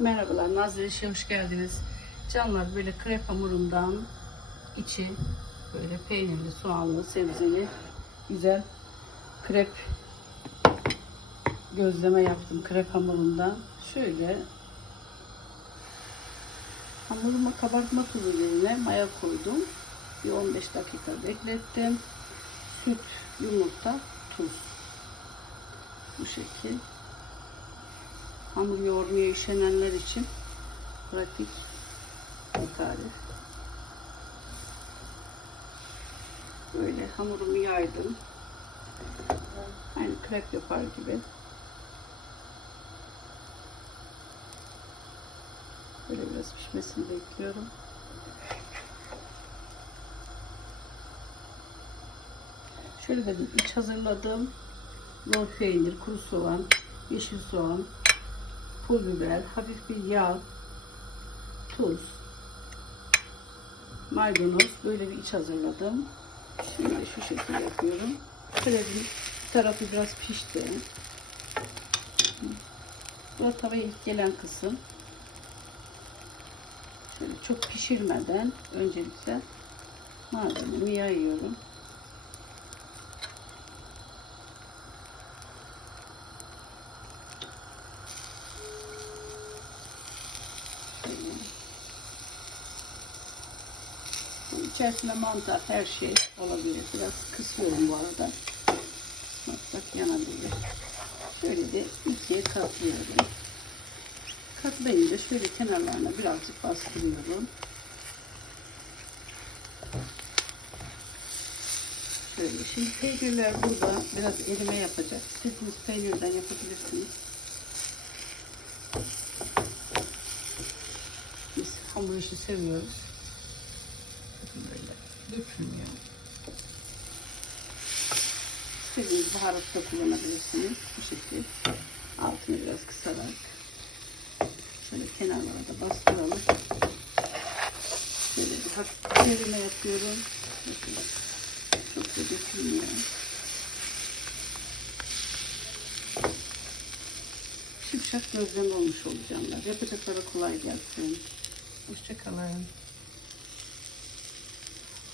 Merhabalar, Nazlı İşe hoş geldiniz. Canlar böyle krep hamurundan içi böyle peynirli, soğanlı, sebzeli güzel krep gözleme yaptım krep hamurundan. Şöyle hamuruma kabartma tozu yerine maya koydum. Bir 15 dakika beklettim. Süt, yumurta, tuz. Bu şekil. Hamur yoğurmaya üşenenler için pratik bir tarif. Böyle hamurumu yaydım. Aynı krep yapar gibi. Böyle biraz pişmesini bekliyorum. Şöyle de bir iç hazırladım. Lor peynir, kuru soğan, yeşil soğan, pul biber, hafif bir yağ, tuz, maydanoz böyle bir iç hazırladım. Şimdi şu şekilde yapıyorum. Krebin tarafı biraz pişti. Bu tavaya ilk gelen kısım. Şöyle çok pişirmeden öncelikle malzememi yayıyorum. İçerisinde mantar, her şey olabilir. Biraz kısıyorum bu arada. Kısmazsak yanabilir. Şöyle de ikiye katlıyorum. Katlayınca şöyle kenarlarına birazcık bastırıyorum. Şöyle. Şimdi peynirler burada biraz erime yapacak. İstediğiniz peynirden yapabilirsiniz. Biz hamur işi seviyoruz. Bakın böyle dökülmüyor. İstediğiniz baharat da kullanabilirsiniz. Bu şekil. Altını biraz kısarak. Şöyle kenarlara da bastıralım. Şöyle bir hafif çevirme yapıyorum. Bakın. Çok da dökülmüyor. Şıpşak gözlem olmuş olacağımlar. Yapacaklara kolay gelsin. Hoşçakalın.